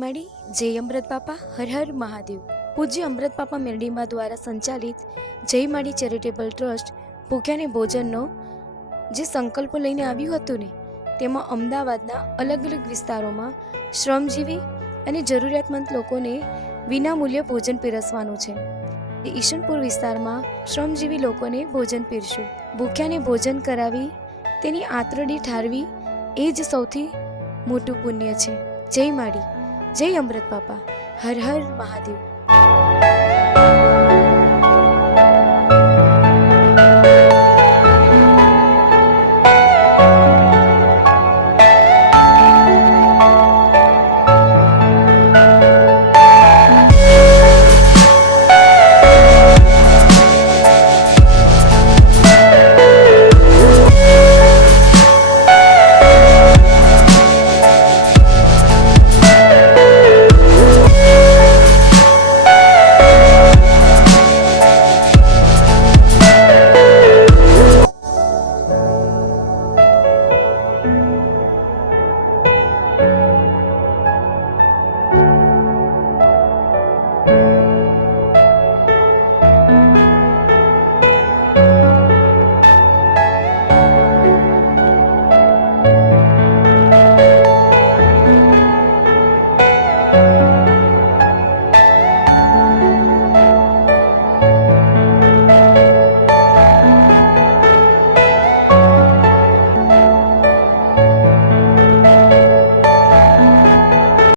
માડી જય અમૃત બાપા હર હર મહાદેવ। પૂજ્ય અમૃત બાપા મેરડીમાં દ્વારા સંચાલિત જય માડી ચેરિટેબલ ટ્રસ્ટ ભૂખ્યાને ભોજનનો જે સંકલ્પો લઈને આવ્યું હતું ને, તેમાં અમદાવાદના અલગ અલગ વિસ્તારોમાં શ્રમજીવી અને જરૂરિયાતમંદ લોકોને વિનામૂલ્યે ભોજન પીરસવાનું છે। ઈશનપુર વિસ્તારમાં શ્રમજીવી લોકોને ભોજન પીરસ્યું। ભૂખ્યાને ભોજન કરાવી તેની આંતરડી ઠારવી એ જ સૌથી મોટું પુણ્ય છે। જય માડી જય અમૃત બાપા હર હર મહાદેવ।